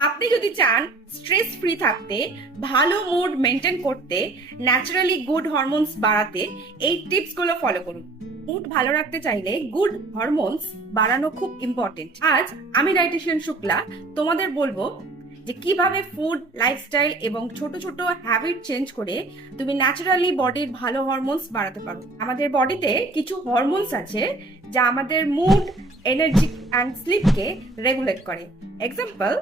আপনি যদি চান স্ট্রেস ফ্রি থাকতে, ভালো মুড মেনটেন করতে ন্যাচারালি গুড হরমোনস বাড়াতে, এই টিপসগুলো ফলো করুন। মুড ভালো রাখতে চাইলে গুড হরমোনস বাড়ানো খুব ইম্পর্টেন্ট আজ আমি ডাইটিশিয়ান শুক্লা, তোমাদের বলব যে কীভাবে ফুড লাইফস্টাইল এবং ছোট ছোট হ্যাবিট চেঞ্জ করে তুমি ন্যাচারালি বডির ভালো হরমোনস বাড়াতে পারো। আমাদের বডিতে কিছু হরমোনস আছে যা আমাদের মুড এনার্জি অ্যান্ড স্লিপকে রেগুলেট করে। Example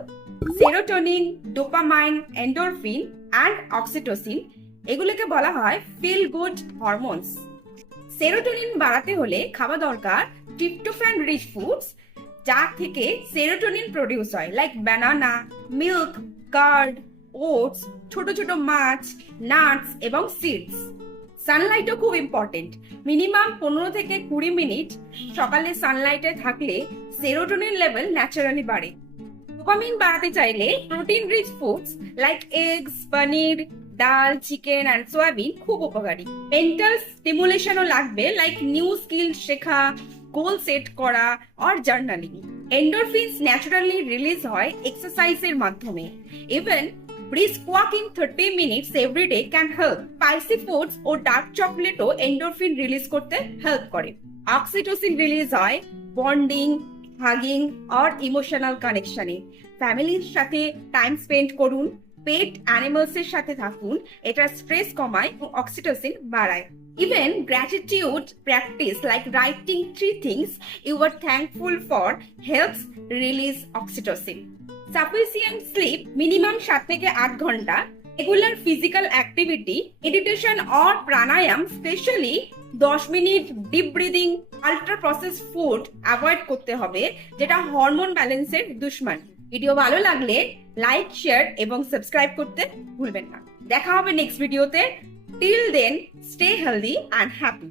serotonin dopamine endorphin and oxytocin এগুলোকে বলা হয় ফিল গুড হরমোনস সেরোটোনিন বাড়াতে হলে খাওয়া দরকার ট্রিপ্টোফ্যান রিচ ফুডস যা থেকে সেরোটোনিন প্রডিউস হয় like banana milk curd oats ছোট ছোট মাছ নাটস এবং সিডস সানলাইটও খুব ইম্পর্টেন্ট মিনিমাম পনেরো থেকে কুড়ি মিনিট সকালে সানলাইটে থাকলে সেরোটোনিন লেভেল ন্যাচারালি বাড়ে। ডোপামিন বাড়াতে চাইলে protein rich foods like eggs paneer dal chicken and soybean খুব উপকারী। মেন্টাল স্টিমুলেশনও লাগবে লাইক নিউ স্কিল শেখা গোল সেট করা আর জার্নালিং এন্ডোরফিনস ন্যাচারালি রিলিজ হয় এক্সারসাইজের মাধ্যমে। Even brisk walking thirty minutes everyday can help spicy foods O dark চকলেটও এন্ডোরফিন রিলিজ করতে হেল্প করে। অক্সিটোসিন রিলিজ হয় বন্ডিং হাগিং আর ইমোশনাল কানেকশনে ফ্যামিলির সাথে টাইম স্পেন্ড করুন। পেট অ্যানিমালস এর সাথে থাকুন এটা স্ট্রেস কমায় এবং অক্সিটোসিন বাড়ায়। Even gratitude practice like writing three things you are thankful for helps release oxytocin sufficient sleep minimum সাত থেকে আট ঘণ্টা regular physical activity meditation or pranayama specially দশ minute deep breathing ultra process food avoid করতে হবে, যেটা hormone ব্যালেন্সের দুশ্মন। ভিডিও ভালো লাগলে লাইক শেয়ার এবং সাবস্ক্রাইব করতে ভুলবেন না। দেখা হবে নেক্সট ভিডিওতে till then stay healthy and happy